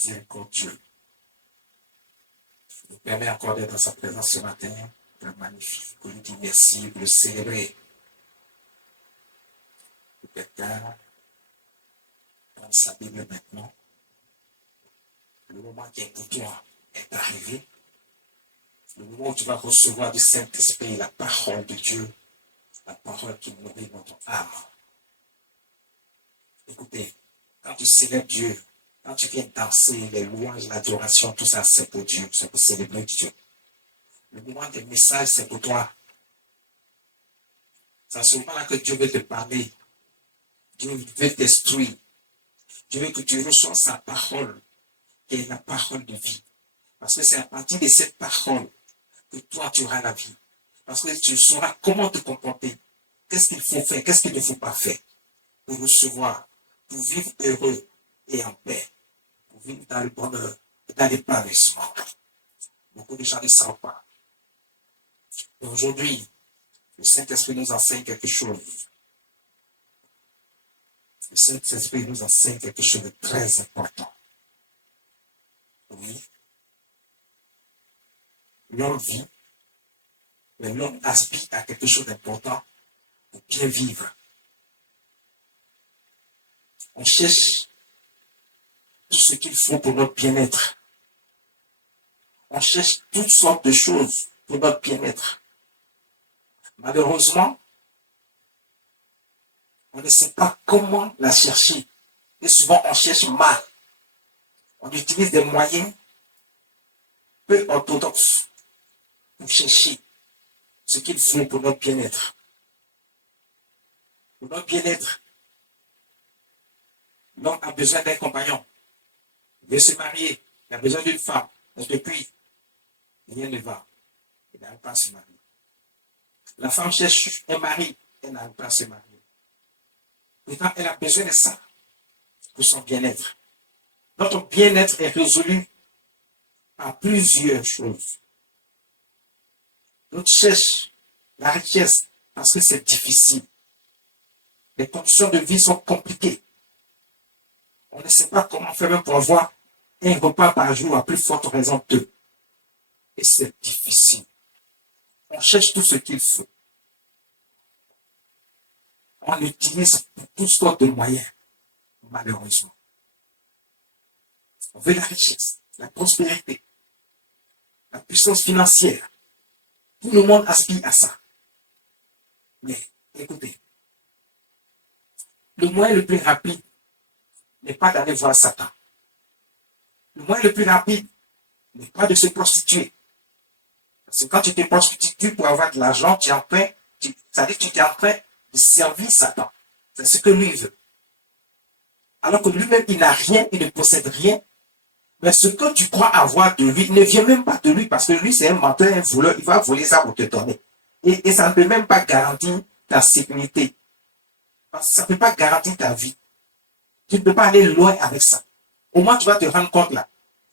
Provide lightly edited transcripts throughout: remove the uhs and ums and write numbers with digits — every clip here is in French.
miséricordieux. Il nous permet encore d'être dans sa présence ce matin. C'est magnifique. Pour lui dire merci, pour le célébrer. Quelqu'un dans sa Bible maintenant. Le moment qui est pour toi est arrivé. Le moment où tu vas recevoir du Saint-Esprit la parole de Dieu, la parole qui nourrit notre âme. Écoutez, quand tu célèbres Dieu, quand tu viens danser, les louanges, l'adoration, tout ça, c'est pour Dieu, c'est pour célébrer Dieu. Le moment des messages, c'est pour toi. C'est à ce moment-là que Dieu veut te parler. Dieu veut t'instruire. Dieu veut que tu reçoives sa parole, qui est la parole de vie. Parce que c'est à partir de cette parole que toi, tu auras la vie. Parce que tu sauras comment te comporter. Qu'est-ce qu'il faut faire, qu'est-ce qu'il ne faut pas faire pour recevoir, pour vivre heureux et en paix, pour vivre dans le bonheur et dans l'épanouissement. Beaucoup de gens ne savent pas. Et aujourd'hui, le Saint-Esprit nous enseigne quelque chose. Le Saint-Esprit nous enseigne quelque chose de très important. Oui. L'homme vit, mais l'homme aspire à quelque chose d'important pour bien vivre. On cherche tout ce qu'il faut pour notre bien-être. On cherche toutes sortes de choses pour notre bien-être. Malheureusement, on ne sait pas comment la chercher. Et souvent, on cherche mal. On utilise des moyens peu orthodoxes pour chercher ce qu'il faut pour notre bien-être. Pour notre bien-être, l'homme a besoin d'un compagnon. Il veut se marier. Il a besoin d'une femme. Et depuis, rien ne va. Il n'arrive pas à se marier. La femme cherche un mari. Elle n'arrive pas à se marier. Pourtant, elle a besoin de ça pour son bien-être. Notre bien-être est résolu par plusieurs choses. L'autre cherche la richesse parce que c'est difficile. Les conditions de vie sont compliquées. On ne sait pas comment faire même pour avoir un repas par jour à plus forte raison d'eux. Et c'est difficile. On cherche tout ce qu'il faut. On utilise toutes sortes de moyens, malheureusement. On veut la richesse, la prospérité, la puissance financière. Tout le monde aspire à ça. Mais écoutez, le moyen le plus rapide n'est pas d'aller voir Satan. Le moyen le plus rapide n'est pas de se prostituer. Parce que quand tu te prostitues pour avoir de l'argent, tu es en train, ça veut dire que tu es en train de servir Satan. C'est ce que lui veut. Alors que lui-même, il n'a rien, il ne possède rien. Mais ce que tu crois avoir de lui ne vient même pas de lui parce que lui, c'est un menteur, un voleur. Il va voler ça pour te donner. Et ça ne peut même pas garantir ta sécurité. Parce que ça ne peut pas garantir ta vie. Tu ne peux pas aller loin avec ça. Au moins, tu vas te rendre compte là.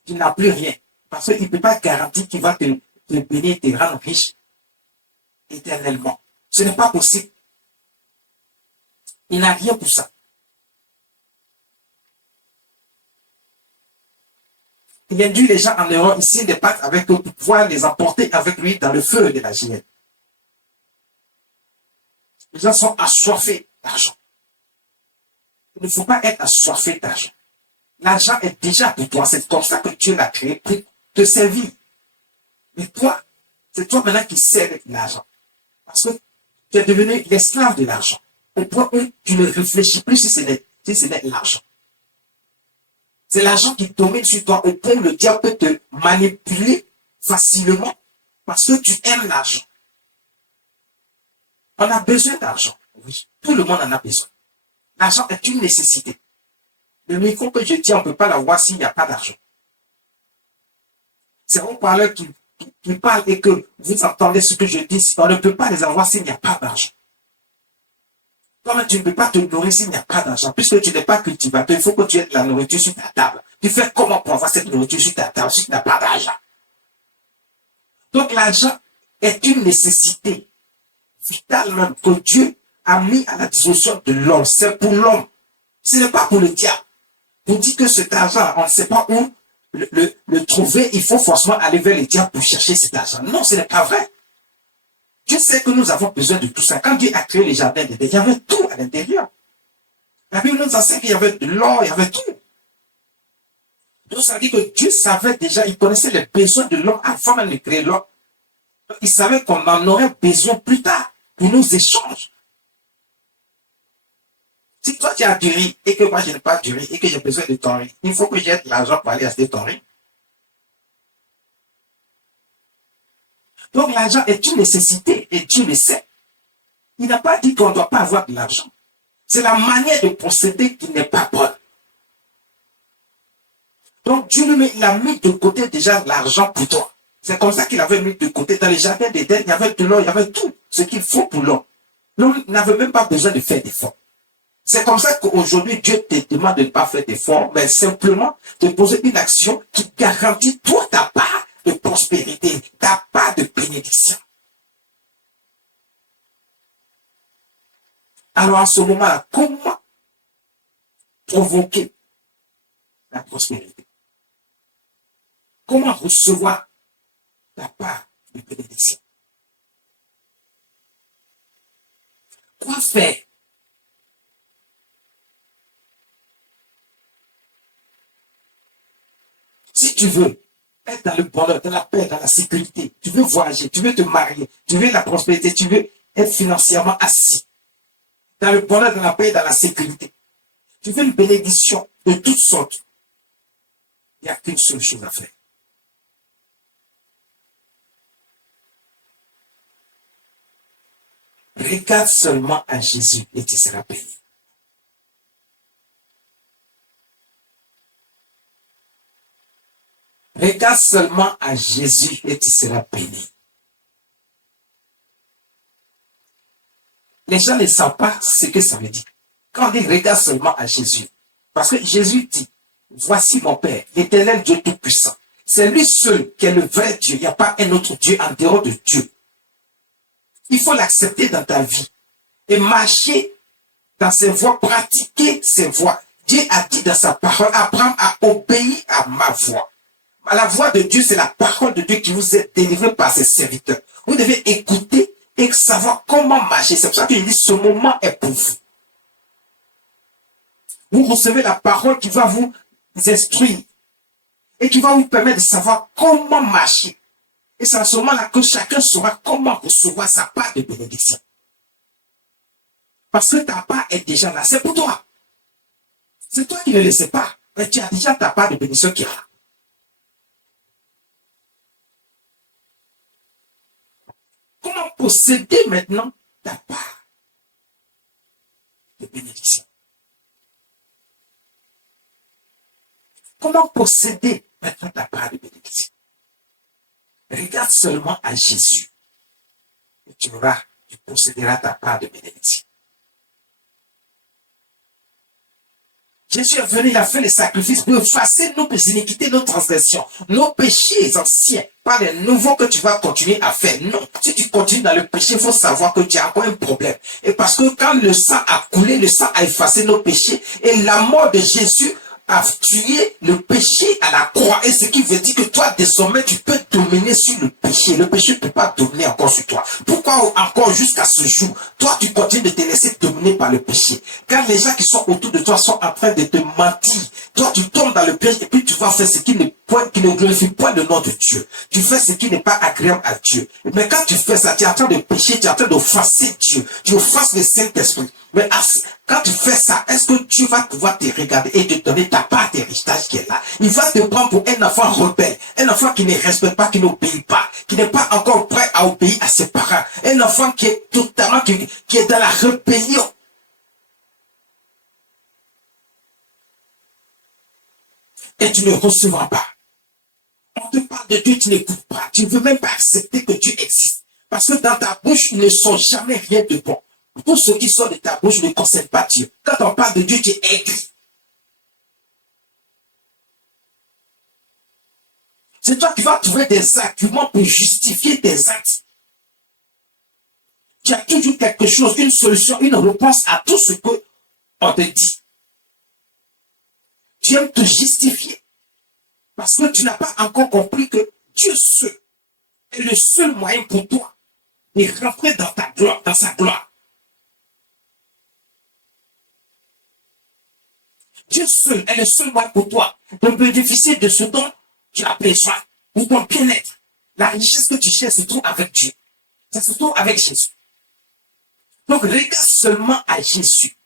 Tu n'as plus rien. Parce qu'il ne peut pas garantir qu'il va te bénir, te rendre riche éternellement. Ce n'est pas possible. Il n'a rien pour ça. Il induit les gens en erreur ici des pactes avec eux pour pouvoir les emporter avec lui dans le feu de la géhenne. Les gens sont assoiffés d'argent. Il ne faut pas être assoiffé d'argent. L'argent est déjà pour toi. C'est comme ça que Dieu l'a créé pour te servir. Mais toi, c'est toi maintenant qui sers l'argent. Parce que tu es devenu l'esclave de l'argent. Au point où tu ne réfléchis plus si ce n'est l'argent. C'est l'argent qui domine sur toi au point où le diable peut te manipuler facilement parce que tu aimes l'argent. On a besoin d'argent. Oui, tout le monde en a besoin. L'argent est une nécessité. Le micro que je tiens, on ne peut pas l'avoir s'il n'y a pas d'argent. C'est un parleur qui parle et que vous entendez ce que je dis. On ne peut pas les avoir s'il n'y a pas d'argent. Toi-même, tu ne peux pas te nourrir s'il n'y a pas d'argent. Puisque tu n'es pas cultivateur, il faut que tu aies de la nourriture sur ta table. Tu fais comment pour avoir cette nourriture sur ta table si tu n'as pas d'argent? Donc l'argent est une nécessité vitale même que Dieu a mis à la disposition de l'homme. C'est pour l'homme. Ce n'est pas pour le diable. Pour dire que cet argent, on ne sait pas où le trouver, il faut forcément aller vers les diables pour chercher cet argent. Non, ce n'est pas vrai. Dieu sait que nous avons besoin de tout ça. Quand Dieu a créé les jardins d'Éden, il y avait tout à l'intérieur. La Bible nous enseigne qu'il y avait de l'or, il y avait tout. Donc ça dit que Dieu savait déjà, il connaissait les besoins de l'homme avant même de créer l'homme. Il savait qu'on en aurait besoin plus tard pour nos échanges. Si toi tu as du riz et que moi je n'ai pas du riz et que j'ai besoin de ton riz, il faut que j'ai de l'argent pour aller acheter ton riz. Donc l'argent est une nécessité et Dieu le sait. Il n'a pas dit qu'on ne doit pas avoir de l'argent. C'est la manière de procéder qui n'est pas bonne. Donc Dieu lui, il a mis de côté déjà l'argent pour toi. C'est comme ça qu'il avait mis de côté. Dans les jardins d'Éden, il y avait de l'or, il y avait tout ce qu'il faut pour l'homme. L'homme n'avait même pas besoin de faire d'efforts. C'est comme ça qu'aujourd'hui, Dieu te demande de ne pas faire d'efforts, mais simplement de poser une action qui garantit toi ta part de prospérité, ta part de bénédiction. Alors, en ce moment-là, comment provoquer la prospérité? Comment recevoir ta part de bénédiction? Quoi faire? Si tu veux être dans le bonheur, dans la paix, dans la sécurité, tu veux voyager, tu veux te marier, tu veux la prospérité, tu veux être financièrement assis, dans le bonheur, dans la paix, dans la sécurité, tu veux une bénédiction de toutes sortes, il n'y a qu'une seule chose à faire. Regarde seulement à Jésus et tu seras béni. Regarde seulement à Jésus et tu seras béni. Les gens ne savent pas ce que ça veut dire. Quand on dit regarde seulement à Jésus, parce que Jésus dit, voici mon Père, l'Éternel Dieu Tout-Puissant. C'est lui seul qui est le vrai Dieu. Il n'y a pas un autre Dieu en dehors de Dieu. Il faut l'accepter dans ta vie et marcher dans ses voies, pratiquer ses voies. Dieu a dit dans sa parole, Abraham a obéi à ma voix. La voix de Dieu, c'est la parole de Dieu qui vous est délivrée par ses serviteurs. Vous devez écouter et savoir comment marcher. C'est pour ça que je dis, ce moment est pour vous. Vous recevez la parole qui va vous instruire et qui va vous permettre de savoir comment marcher. Et c'est à ce moment-là que chacun saura comment recevoir sa part de bénédiction. Parce que ta part est déjà là, c'est pour toi. C'est toi qui ne le sais pas, mais tu as déjà ta part de bénédiction qui est là. Comment posséder maintenant ta part de bénédiction? Comment posséder maintenant ta part de bénédiction? Regarde seulement à Jésus et tu posséderas ta part de bénédiction. Jésus est venu, il a fait le sacrifice pour effacer nos iniquités, nos transgressions, nos péchés anciens, pas les nouveaux que tu vas continuer à faire. Non, si tu continues dans le péché, il faut savoir que tu as encore un problème. Et parce que quand le sang a coulé, le sang a effacé nos péchés, et la mort de Jésus a tué le péché à la croix. Et ce qui veut dire que toi, désormais, tu peux dominer sur le péché. Le péché ne peut pas dominer encore sur toi. Pourquoi encore jusqu'à ce jour, toi, tu continues de te laisser dominer par le péché? Quand les gens qui sont autour de toi sont en train de te mentir, toi, tu tombes dans le piège et puis tu vas faire ce qui ne glorifie pas le nom de Dieu. Tu fais ce qui n'est pas agréable à Dieu. Mais quand tu fais ça, tu es en train de pécher, tu es en train d'offenser Dieu. Tu offenses le Saint-Esprit. Mais quand tu fais ça, est-ce que Dieu va pouvoir te regarder et te donner ta part d'héritage qui est là? Il va te prendre pour un enfant rebelle, un enfant qui ne respecte pas, qui n'obéit pas, qui n'est pas encore prêt à obéir à ses parents, un enfant qui est totalement, qui est dans la rébellion. Et tu ne recevras pas. On te parle de Dieu, tu n'écoutes pas. Tu ne veux même pas accepter que Dieu existe. Parce que dans ta bouche, il ne sort jamais rien de bon. Tout ce qui sort de ta bouche ne concerne pas Dieu. Quand on parle de Dieu, tu es aigri. C'est toi qui vas trouver des arguments pour justifier tes actes. Tu as toujours quelque chose, une solution, une réponse à tout ce qu'on te dit. Tu aimes te justifier. Parce que tu n'as pas encore compris que Dieu seul est le seul moyen pour toi de rentrer dans ta gloire, dans sa gloire. Dieu seul est le seul moyen pour toi de bénéficier de ce dont tu as besoin pour ton bien-être. La richesse que tu cherches se trouve avec Dieu. Ça se trouve avec Jésus. Donc, regarde seulement à Jésus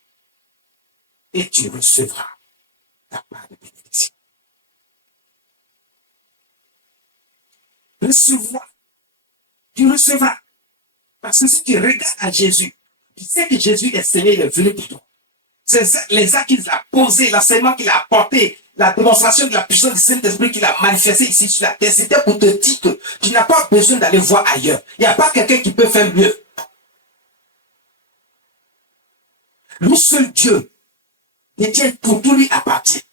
et tu recevras ta part de bénédiction. Recevoir, tu recevras. Parce que si tu regardes à Jésus, tu sais que Jésus est Seigneur, il est venu pour toi. C'est les actes qu'il a posés, l'enseignement qu'il a apporté, la démonstration de la puissance du Saint-Esprit qu'il a manifesté ici sur la terre, c'était pour te dire que tu n'as pas besoin d'aller voir ailleurs. Il n'y a pas quelqu'un qui peut faire mieux. Lui seul Dieu détient tout, tout lui appartient.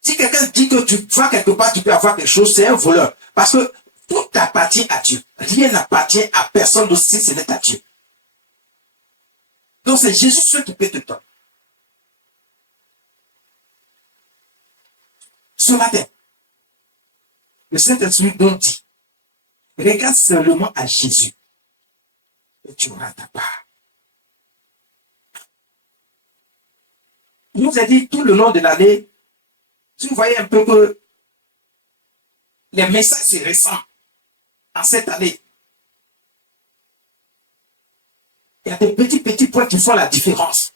Si quelqu'un dit que tu vas quelque part, tu peux avoir quelque chose, c'est un voleur. Parce que tout appartient à Dieu. Rien n'appartient à personne d'autre si ce n'est à Dieu. Donc c'est Jésus seul qui peut te donner. Ce matin, le Saint-Esprit nous dit, regarde seulement à Jésus et tu auras ta part. Il nous a dit tout le long de l'année, si vous voyez un peu que les messages se ressemblent en cette année, il y a des petits points qui font la différence.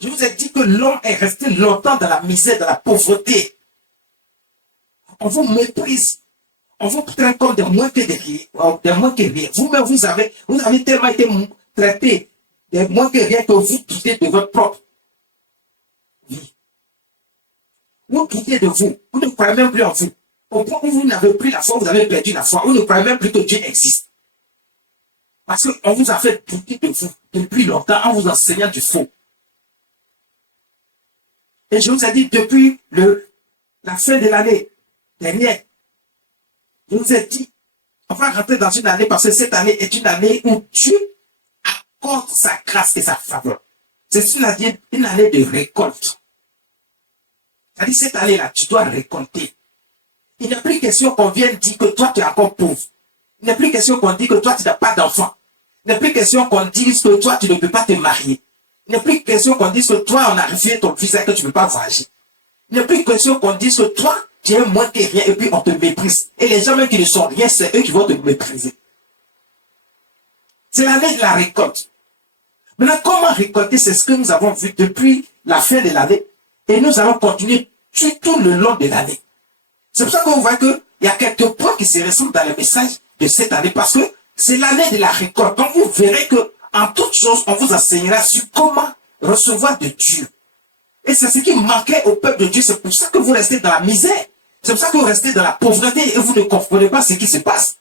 Je vous ai dit que l'homme est resté longtemps dans la misère, dans la pauvreté. On vous méprise. On vous traite comme des moins que rien. Vous-même, vous avez tellement été traité des moins que rien que vous doutez de votre propre vie. Vous doutez de vous. Vous ne croyez même plus en vous. Au point où vous n'avez plus la foi, vous avez perdu la foi. Vous ne croyez même plus que Dieu existe. Parce qu'on vous a fait douter de vous depuis longtemps en vous enseignant du faux. Et je vous ai dit depuis la fin de l'année dernière, je vous ai dit, on va rentrer dans une année parce que cette année est une année où Dieu accorde sa grâce et sa faveur. C'est une année de récolte. C'est-à-dire cette année-là, tu dois récolter. Il n'est plus question qu'on vienne dire que toi tu es encore pauvre. Il n'est plus question qu'on dise que toi tu n'as pas d'enfant. Il n'est plus question qu'on dise que toi tu ne peux pas te marier. Il n'est plus question qu'on dise que toi, on a refusé ton visa et que tu ne peux pas voyager. Il n'est plus question qu'on dise que toi, tu es moins que rien et puis on te méprise. Et les gens même qui ne sont rien, c'est eux qui vont te mépriser. C'est l'année de la récolte. Maintenant, comment récolter, c'est ce que nous avons vu depuis la fin de l'année. Et nous allons continuer tout le long de l'année. C'est pour ça qu'on voit qu'il y a quelques points qui se ressemblent dans le message de cette année. Parce que c'est l'année de la récolte. Donc vous verrez que en toutes choses, on vous enseignera sur comment recevoir de Dieu. Et c'est ce qui manquait au peuple de Dieu. C'est pour ça que vous restez dans la misère. C'est pour ça que vous restez dans la pauvreté et vous ne comprenez pas ce qui se passe.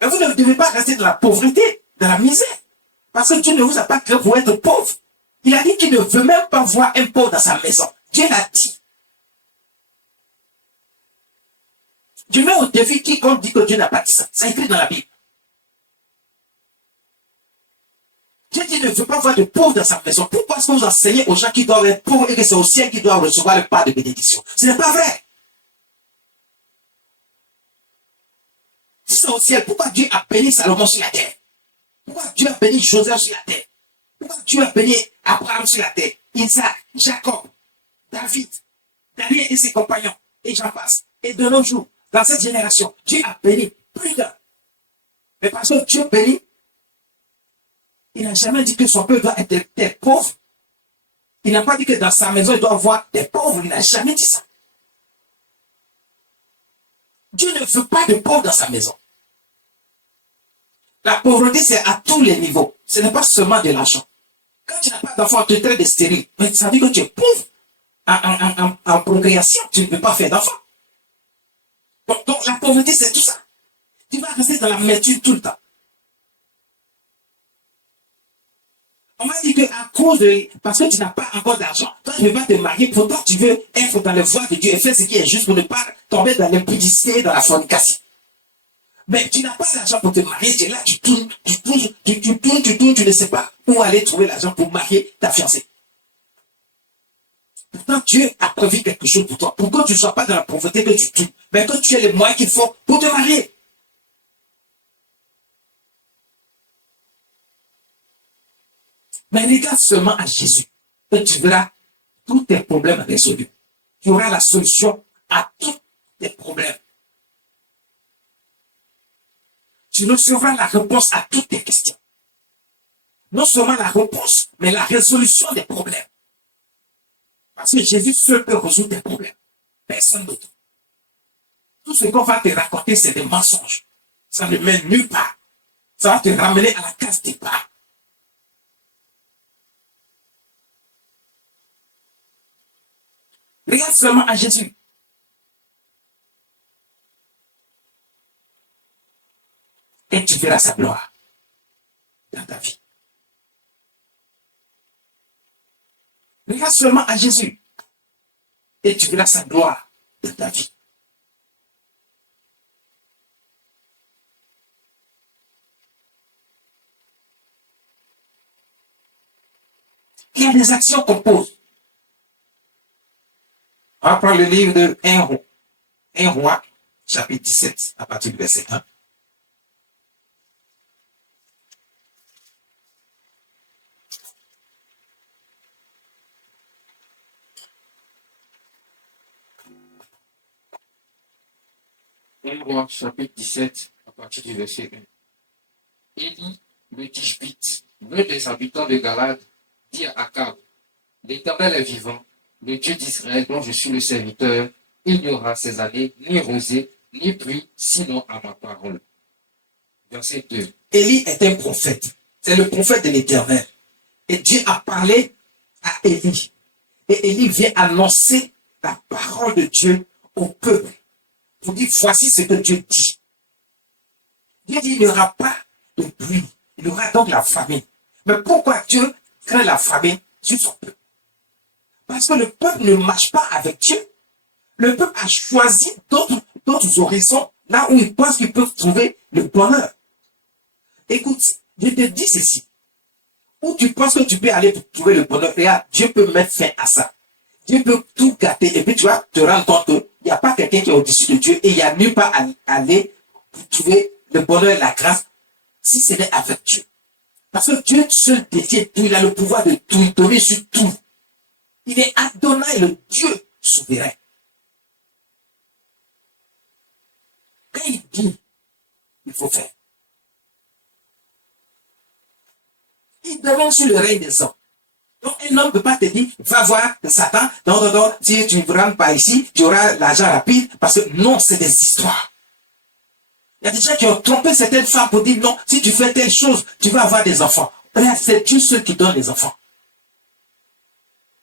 Et vous ne devez pas rester dans la pauvreté, dans la misère. Parce que Dieu ne vous a pas créé pour être pauvre. Il a dit qu'il ne veut même pas voir un pauvre dans sa maison. Dieu l'a dit. Je mets au défi quiconque dit que Dieu n'a pas dit ça. C'est écrit dans la Bible. Dieu dit ne veut pas voir de pauvres dans sa maison. Pourquoi est-ce que vous enseignez aux gens qui doivent être pauvres et que c'est au ciel qui doivent recevoir le part de bénédiction? Ce n'est pas vrai. Si c'est au ciel, pourquoi Dieu a béni Salomon sur la terre? Pourquoi Dieu a béni Joseph sur la terre? Pourquoi Dieu a béni Abraham sur la terre? Isaac, Jacob, David, Daniel et ses compagnons, et j'en passe. Et de nos jours, dans cette génération, Dieu a béni plus d'un. Mais parce que Dieu bénit, il n'a jamais dit que son peuple doit être des pauvres. Il n'a pas dit que dans sa maison, il doit avoir des pauvres. Il n'a jamais dit ça. Dieu ne veut pas de pauvres dans sa maison. La pauvreté, c'est à tous les niveaux. Ce n'est pas seulement de l'argent. Quand tu n'as pas d'enfant, tu es très stérile. Mais ça veut dire que tu es pauvre. En procréation, tu ne peux pas faire d'enfant. Donc la pauvreté, c'est tout ça. Tu vas rester dans l'amertume tout le temps. On m'a dit qu'à cause parce que tu n'as pas encore d'argent, toi tu ne veux pas te marier, pourtant tu veux être dans le voie de Dieu et faire ce qui est juste pour ne pas tomber dans l'impudicité et dans la fornication. Mais tu n'as pas d'argent pour te marier, tu es là, tu tournes, tu ne sais pas où aller trouver l'argent pour marier ta fiancée. Pourtant, Dieu a prévu quelque chose pour toi. Pour que tu ne sois pas dans la pauvreté que tu tues, mais que tu aies les moyens qu'il faut pour te marier. Mais regarde seulement à Jésus et tu verras tous tes problèmes résolus. Tu auras la solution à tous tes problèmes. Tu recevras la réponse à toutes tes questions. Non seulement la réponse, mais la résolution des problèmes. Parce que Jésus seul peut résoudre tes problèmes. Personne d'autre. Tout ce qu'on va te raconter, c'est des mensonges. Ça ne mène nulle part. Ça va te ramener à la case départ. Regarde seulement à Jésus. Et tu verras sa gloire dans ta vie. Regarde seulement à Jésus. Et tu verras sa gloire dans ta vie. Il y a des actions qu'on pose. On va prendre le livre de 1 roi, chapitre 17, à partir du verset 1. Un roi, chapitre 17, à partir du verset 1. Élie, le Tishbite, l'un des habitants de Galade, dit à Akab, l'Éternel est vivant, le Dieu d'Israël dont je suis le serviteur, il n'y aura ces années ni rosée, ni pluie, sinon à ma parole. Verset 2. Élie est un prophète. C'est le prophète de l'Éternel. Et Dieu a parlé à Élie. Et Élie vient annoncer la parole de Dieu au peuple. Pour dire, voici ce que Dieu dit. Dieu dit, il n'y aura pas de pluie. Il y aura donc la famine. Mais pourquoi Dieu craint la famine sur son peuple? Parce que le peuple ne marche pas avec Dieu. Le peuple a choisi d'autres horizons, là où ils pensent qu'ils peuvent trouver le bonheur. Écoute, je te dis ceci. Où tu penses que tu peux aller pour trouver le bonheur, regarde, Dieu peut mettre fin à ça. Dieu peut tout gâter et puis tu vas te rendre compte qu'il n'y a pas quelqu'un qui est au-dessus de Dieu et il n'y a nulle part à aller pour trouver le bonheur et la grâce si ce n'est avec Dieu. Parce que Dieu seul détient tout, il a le pouvoir de tout, il domine sur tout. Il est Adonai, le Dieu souverain. Quand il dit, il faut faire. Il domine sur le règne des hommes. Donc, un homme ne peut pas te dire, va voir Satan, non, si tu ne rentres pas ici, tu auras l'argent rapide, parce que non, c'est des histoires. Il y a des gens qui ont trompé certaines femmes pour dire, non, si tu fais telle chose, tu vas avoir des enfants. C'est Dieu seul qui donne les enfants.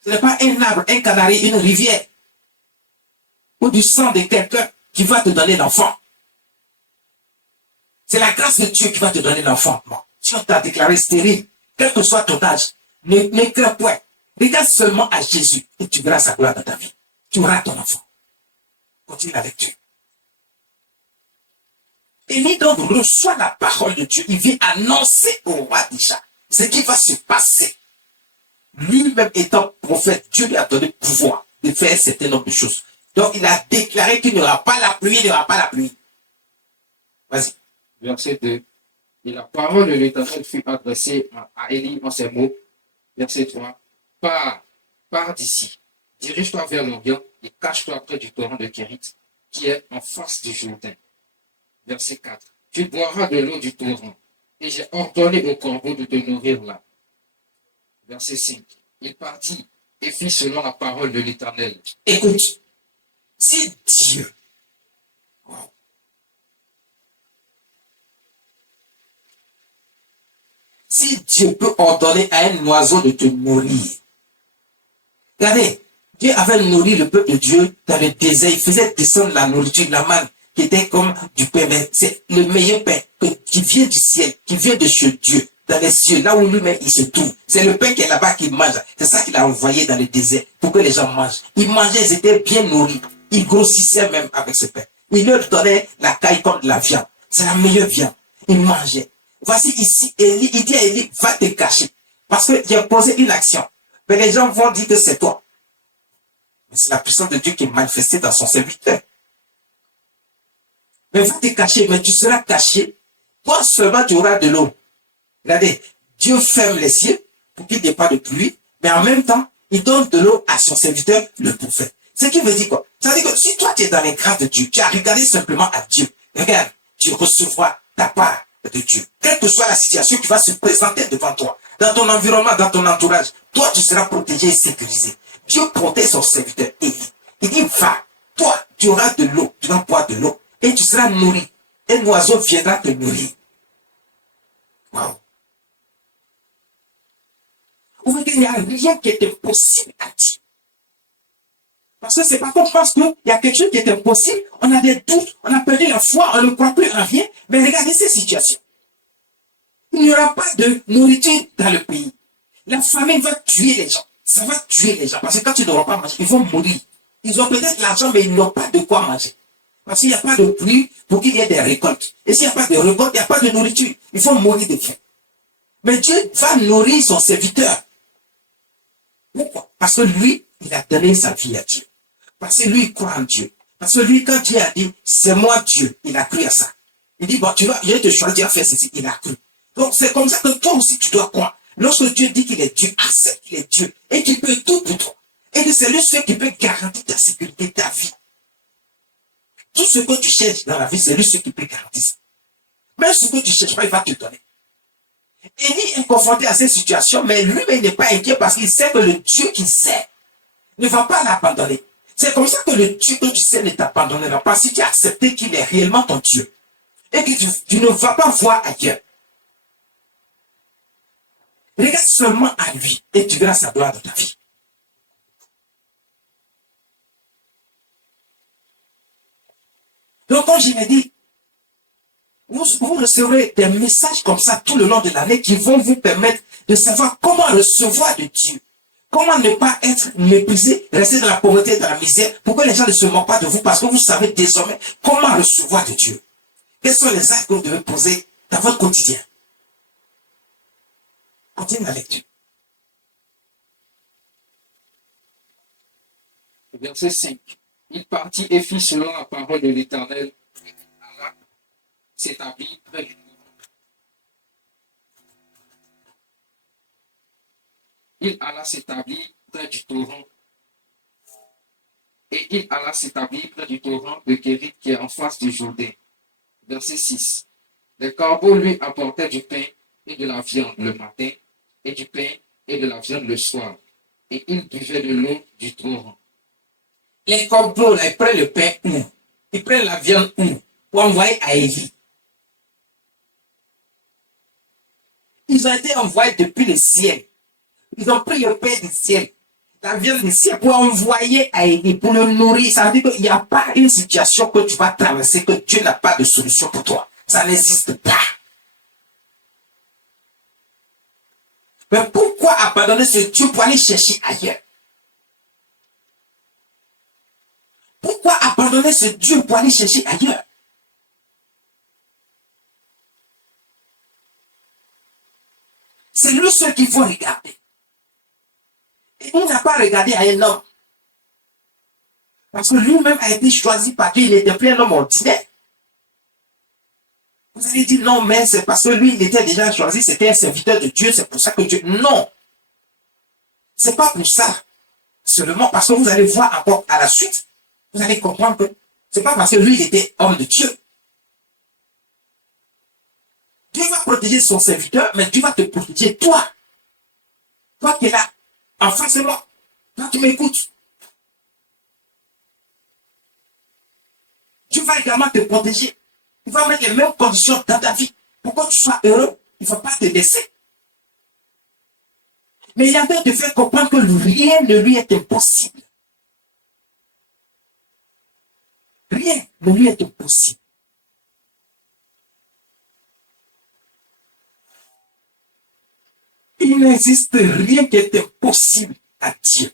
Ce n'est pas un arbre, un canari, une rivière, ou du sang de quelqu'un qui va te donner l'enfant. C'est la grâce de Dieu qui va te donner l'enfant. Bon, si on t'a déclaré stérile, quel que soit ton âge, ne crains point. Regarde seulement à Jésus et tu verras sa gloire dans ta vie. Tu auras ton enfant. Continue avec Dieu. Élie donc reçoit la parole de Dieu. Il vient annoncer au roi déjà ce qui va se passer. Lui-même étant prophète, Dieu lui a donné le pouvoir de faire un certain nombre de choses. Donc il a déclaré qu'il n'y aura pas la pluie, il n'y aura pas la pluie. Vas-y. Verset 2. Et la parole de l'Éternel fut adressée à Élie en ces mots. Verset 3. Pars d'ici, dirige-toi vers l'Orient et cache-toi près du torrent de Kérit, qui est en face du Jourdain. Verset 4. Tu boiras de l'eau du torrent, et j'ai ordonné au corbeau de te nourrir là. Verset 5. Il partit et fit selon la parole de l'Éternel. Écoute, si Dieu, si Dieu peut ordonner à un oiseau de te nourrir, regardez, Dieu avait nourri le peuple de Dieu dans le désert. Il faisait descendre la nourriture, la manne, qui était comme du pain. Mais c'est le meilleur pain qui vient du ciel, qui vient de chez Dieu, dans les cieux, là où lui-même il se trouve. C'est le pain qui est là-bas qu'il mange. C'est ça qu'il a envoyé dans le désert pour que les gens mangent. Ils mangeaient, ils étaient bien nourris. Ils grossissaient même avec ce pain. Il leur donnait la caille comme de la viande. C'est la meilleure viande. Ils mangeaient. Voici ici, Élie, il dit à Élie, va te cacher. Parce que j'ai posé une action. Mais les gens vont dire que c'est toi. Mais c'est la puissance de Dieu qui est manifestée dans son serviteur. Mais va te cacher, mais tu seras caché. Toi seulement, tu auras de l'eau. Regardez, Dieu ferme les cieux pour qu'il n'y ait pas de pluie, mais en même temps, il donne de l'eau à son serviteur, le prophète. Ce qui veut dire quoi? Ça veut dire que si toi, tu es dans les grâces de Dieu, tu as regardé simplement à Dieu, regarde, tu recevras ta part de Dieu. Quelle que soit la situation qui va se présenter devant toi, dans ton environnement, dans ton entourage, toi, tu seras protégé et sécurisé. Dieu protège son serviteur Élie. Il dit, va, toi, tu auras de l'eau, tu vas boire de l'eau, et tu seras nourri. Un oiseau viendra te nourrir. Wow. Vous voyez qu'il n'y a rien qui est impossible à dire. Parce que c'est pas qu'on pense qu'il y a quelque chose qui est impossible, on a des doutes, on a perdu la foi, on ne croit plus en rien. Mais regardez ces situations. Il n'y aura pas de nourriture dans le pays. La famine va tuer les gens. Ça va tuer les gens. Parce que quand ils n'auront pas mangé, ils vont mourir. Ils ont peut-être l'argent, mais ils n'ont pas de quoi manger. Parce qu'il n'y a pas de pluie pour qu'il y ait des récoltes. Et s'il n'y a pas de récoltes, il n'y a pas de nourriture. Ils vont mourir de faim. Mais Dieu va nourrir son serviteur. Pourquoi? Parce que lui, il a donné sa vie à Dieu. Parce que lui, il croit en Dieu. Parce que lui, quand Dieu a dit, c'est moi Dieu, il a cru à ça. Il dit, bon, tu vois, je vais te choisir à faire ceci. Il a cru. Donc, c'est comme ça que toi aussi, tu dois croire. Lorsque Dieu dit qu'il est Dieu, accepte qu'il est Dieu. Et qu'il peut tout pour toi. Et que c'est lui seul qui peut garantir ta sécurité, ta vie. Tout ce que tu cherches dans la vie, c'est lui seul qui peut garantir ça. Même ce que tu cherches pas, il va te donner. Élie est confronté à cette situation, mais lui-même n'est pas inquiet parce qu'il sait que le Dieu qu'il sait ne va pas l'abandonner. C'est comme ça que le Dieu que tu sais ne t'abandonnera pas si tu as accepté qu'il est réellement ton Dieu. Et que tu ne vas pas voir ailleurs. Regarde seulement à lui et tu verras sa gloire dans ta vie. Donc, comme je l'ai dit, vous recevrez des messages comme ça tout le long de l'année qui vont vous permettre de savoir comment recevoir de Dieu. Comment ne pas être méprisé, rester dans la pauvreté, dans la misère, pour que les gens ne se moquent pas de vous, parce que vous savez désormais comment recevoir de Dieu. Quels sont les actes que vous devez poser dans votre quotidien? Continue la lecture. Verset 5. Il partit et fit selon la parole de l'Éternel. Allah s'établit près du torrent. Il alla s'établir près du torrent. Et il alla s'établir près du torrent de Kérit qui est en face du Jourdain. Verset 6. Les corbeaux lui apportaient du pain et de la viande le matin, et du pain et de la viande le soir. Et il buvait de l'eau du torrent. Les corbeaux, là, ils prennent le pain où? Ils prennent la viande où? Pour envoyer à Élie. Ils ont été envoyés depuis le ciel. Ils ont pris le pain du ciel, la viande du ciel, pour envoyer à Élie, pour le nourrir. Ça veut dire qu'il n'y a pas une situation que tu vas traverser, que Dieu n'a pas de solution pour toi. Ça n'existe pas. Mais pourquoi abandonner ce Dieu pour aller chercher ailleurs? Pourquoi abandonner ce Dieu pour aller chercher ailleurs? C'est lui seul qu'il faut regarder. Et il n'a pas regardé à un homme. Parce que lui-même a été choisi par Dieu, il n'était plus un homme ordinaire. Vous allez dire non, mais c'est parce que lui, il était déjà choisi, c'était un serviteur de Dieu, c'est pour ça que Dieu. Non! C'est pas pour ça. Seulement parce que vous allez voir encore à la suite, vous allez comprendre que c'est pas parce que lui, il était homme de Dieu. Dieu va protéger son serviteur, mais Dieu va te protéger toi. Toi qui es là, en face de moi. Toi qui m'écoutes. Dieu va également te protéger. Il va mettre les mêmes conditions dans ta vie. Pour que tu sois heureux, il ne faut pas te laisser. Mais il a besoin de faire comprendre que rien ne lui est impossible. Rien ne lui est impossible. Il n'existe rien qui est impossible à Dieu.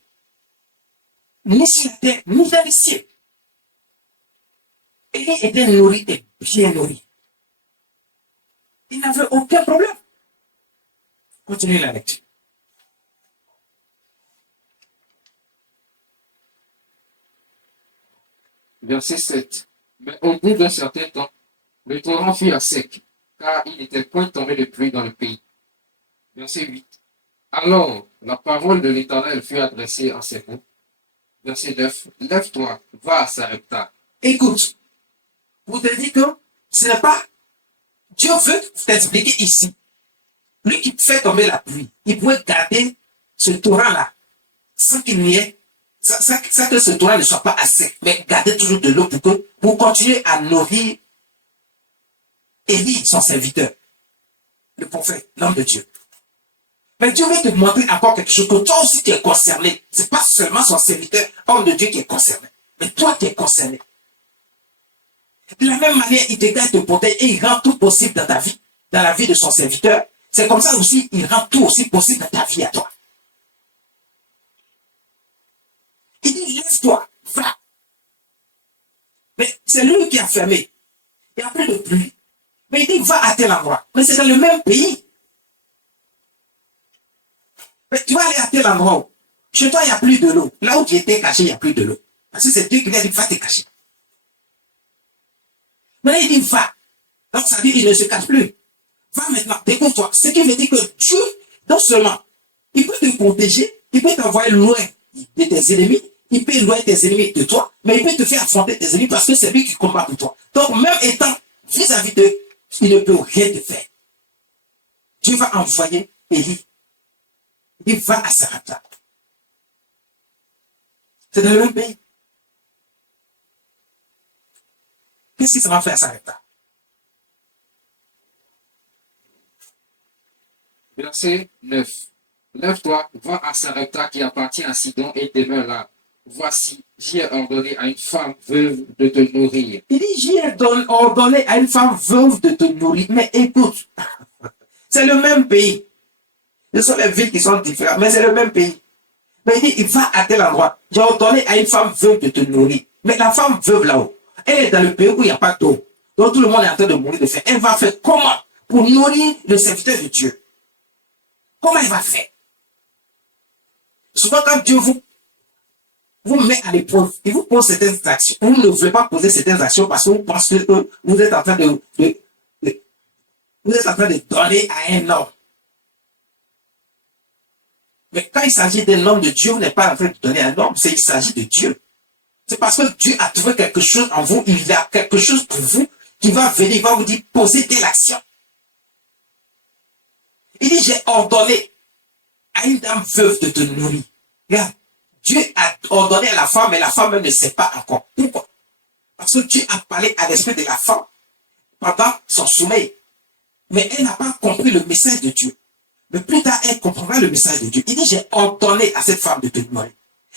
Ni sur la terre, ni dans les cieux. Et il était nourri et bien nourri. Il n'avait aucun problème. Continuez la lecture. Verset 7. Mais au bout d'un certain temps, le torrent fut à sec, car il n'était point tombé de pluie dans le pays. Verset 8. Alors, la parole de l'Éternel fut adressée en ces mots. Verset 9. Lève-toi, va à Sarepta. Écoute, pour te dire que ce n'est pas... Dieu veut t'expliquer ici. Lui qui fait tomber la pluie, il pourrait garder ce torrent-là sans qu'il n'y ait, sans que ce torrent ne soit pas assez, mais garder toujours de l'eau pour continuer à nourrir Élie, son serviteur, le prophète, l'homme de Dieu. Mais Dieu veut te montrer encore quelque chose, que toi aussi tu es concerné. Ce n'est pas seulement son serviteur, homme de Dieu, qui est concerné, mais toi tu es concerné. De la même manière, il te garde, te protège et il rend tout possible dans ta vie, dans la vie de son serviteur. C'est comme ça aussi, il rend tout aussi possible dans ta vie à toi. Il dit, lève-toi, va. Mais c'est lui qui a fermé. Il n'y a plus de pluie. Mais il dit, va à tel endroit. Mais c'est dans le même pays. Mais tu vas aller à tel endroit. Chez toi, il n'y a plus de l'eau. Là où tu étais caché, il n'y a plus de l'eau. Parce que c'est Dieu qui lui a dit, va te cacher. Maintenant, il dit, va. Donc, ça veut dire, il ne se cache plus. Va maintenant, découvre-toi. Ce qui veut dire que Dieu, non seulement, il peut te protéger, il peut t'envoyer loin de tes ennemis, il peut éloigner tes ennemis de toi, mais il peut te faire affronter tes ennemis parce que c'est lui qui combat pour toi. Donc, même étant vis-à-vis d'eux, il ne peut rien te faire. Dieu va envoyer Élie. Il va à Sarepta. C'est dans le même pays. Qu'est-ce qu'il va faire à Sarepta? Verset 9. Lève-toi, va à Sarepta qui appartient à Sidon et demeure là. Voici, j'ai ordonné à une femme veuve de te nourrir. Il dit, j'ai ordonné à une femme veuve de te nourrir. Mais écoute, c'est le même pays. Ce sont les villes qui sont différentes, mais c'est le même pays. Mais il dit, il va à tel endroit. J'ai ordonné à une femme veuve de te nourrir. Mais la femme veuve là-haut, elle est dans le pays où il n'y a pas d'eau. Donc tout le monde est en train de mourir de faim. Elle va faire comment pour nourrir le serviteur de Dieu? Comment elle va faire? Souvent quand Dieu vous met à l'épreuve, il vous pose certaines actions. Vous ne voulez pas poser certaines actions parce que vous pensez que vous êtes en train vous êtes en train de donner à un homme. Mais quand il s'agit d'un homme de Dieu, vous n'êtes pas en train de donner à un homme, il s'agit de Dieu. C'est parce que Dieu a trouvé quelque chose en vous, il a quelque chose pour vous qui va venir, il va vous dire, posez telle action. Il dit, j'ai ordonné à une dame veuve de te nourrir. Regarde, Dieu a ordonné à la femme, mais la femme ne sait pas encore. Pourquoi? Parce que Dieu a parlé à l'esprit de la femme pendant son sommeil. Mais elle n'a pas compris le message de Dieu. Mais plus tard, elle comprendra le message de Dieu. Il dit, j'ai ordonné à cette femme de te nourrir.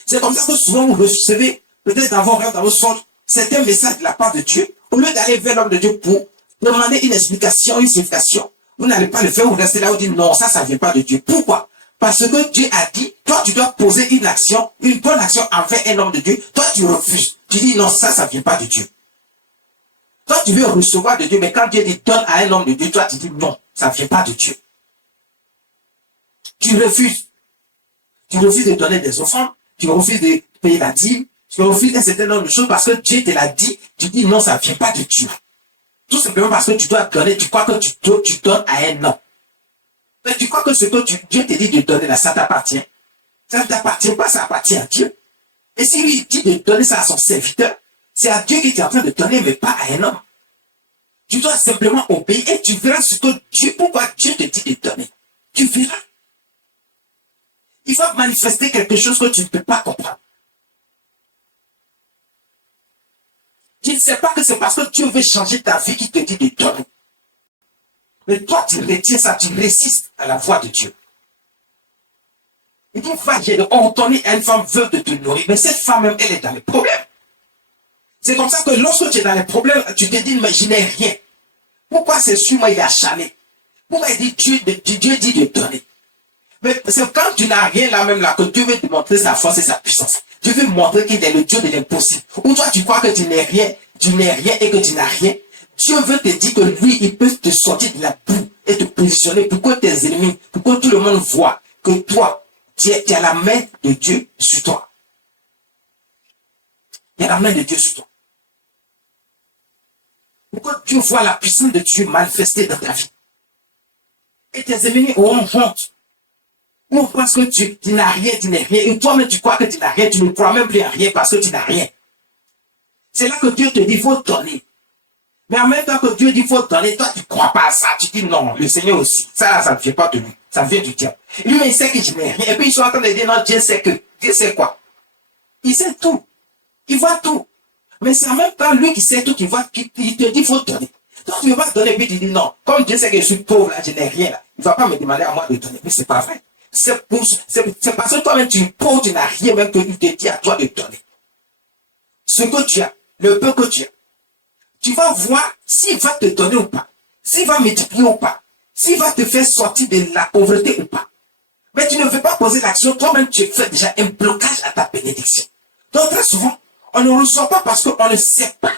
C'est comme ça que souvent vous recevez, peut-être dans vos rêves, dans vos songes, certains messages de la part de Dieu. Au lieu d'aller vers l'homme de Dieu pour demander une explication, une signification, vous n'allez pas le faire, vous restez là, vous dites, non, ça ne vient pas de Dieu. Pourquoi? Parce que Dieu a dit, toi, tu dois poser une action, une bonne action envers un homme de Dieu. Toi, tu refuses. Tu dis, non, ça ne vient pas de Dieu. Toi, tu veux recevoir de Dieu, mais quand Dieu dit, donne à un homme de Dieu, toi, tu dis, non, ça ne vient pas de Dieu. Tu refuses. Tu refuses de donner des offrandes, tu refuses de payer la dîme, tu refuses un certain nombre de choses parce que Dieu te l'a dit, tu dis, non, ça ne vient pas de Dieu. Tout simplement parce que tu dois donner, tu crois que tu donnes à un homme. Mais tu crois que ce que Dieu te dit de donner là, ça t'appartient. Ça ne t'appartient pas, ça appartient à Dieu. Et si lui dit de donner ça à son serviteur, c'est à Dieu qui est en train de donner, mais pas à un homme. Tu dois simplement obéir et tu verras ce que Dieu, pourquoi Dieu te dit de donner. Tu verras. Il va manifester quelque chose que tu ne peux pas comprendre. Tu ne sais pas que c'est parce que Dieu veut changer ta vie qu'il te dit de donner. Mais toi, tu retiens ça, tu résistes à la voix de Dieu. Il dit, va, j'ai ordonné à une femme veuve de te nourrir. Mais cette femme même, elle est dans les problèmes. C'est comme ça que lorsque tu es dans les problèmes, tu te dis, mais je n'ai rien. Pourquoi c'est sur moi, il est acharné? Pourquoi il dit, Dieu dit de donner? Mais c'est quand tu n'as rien là même là que Dieu veut te montrer sa force et sa puissance. Dieu veut montrer qu'il est le Dieu de l'impossible. Ou toi, tu crois que tu n'es rien et que tu n'as rien. Dieu veut te dire que lui, il peut te sortir de la boue et te positionner pour que tes ennemis, pour que tout le monde voit que toi, tu as la main de Dieu sur toi. Il y a la main de Dieu sur toi. pour que Dieu voit la puissance de Dieu manifestée dans ta vie. Et tes ennemis auront honte. Ou parce que tu n'as rien, tu n'es rien. Et toi-même, tu crois que tu n'as rien, tu ne crois même plus à rien parce que tu n'as rien. C'est là que Dieu te dit, il faut donner. Mais en même temps que Dieu dit, il faut donner, toi, tu ne crois pas à ça. Tu dis, non, le Seigneur aussi. Ça ne vient pas de lui. Ça vient du diable. Lui, il sait que je n'ai rien. Et puis, ils sont en train de dire, non, Dieu sait que. Dieu sait quoi? Il sait tout. Il voit tout. Mais c'est en même temps lui qui sait tout, qui voit, qui te dit, il faut donner. Donc, tu ne veux pas donner, puis tu dis, non, comme Dieu sait que je suis pauvre, là, je n'ai rien, là. Il ne va pas me demander à moi de donner. Mais c'est pas vrai. C'est parce que toi-même, tu es pauvre, tu n'as rien, même que il te dit à toi de donner. Ce que tu as, le peu que tu as. Tu vas voir s'il va te donner ou pas. S'il va multiplier ou pas. S'il va te faire sortir de la pauvreté ou pas. Mais tu ne veux pas poser l'action, toi-même, tu fais déjà un blocage à ta bénédiction. Donc, très souvent, on ne reçoit pas parce qu'on ne sait pas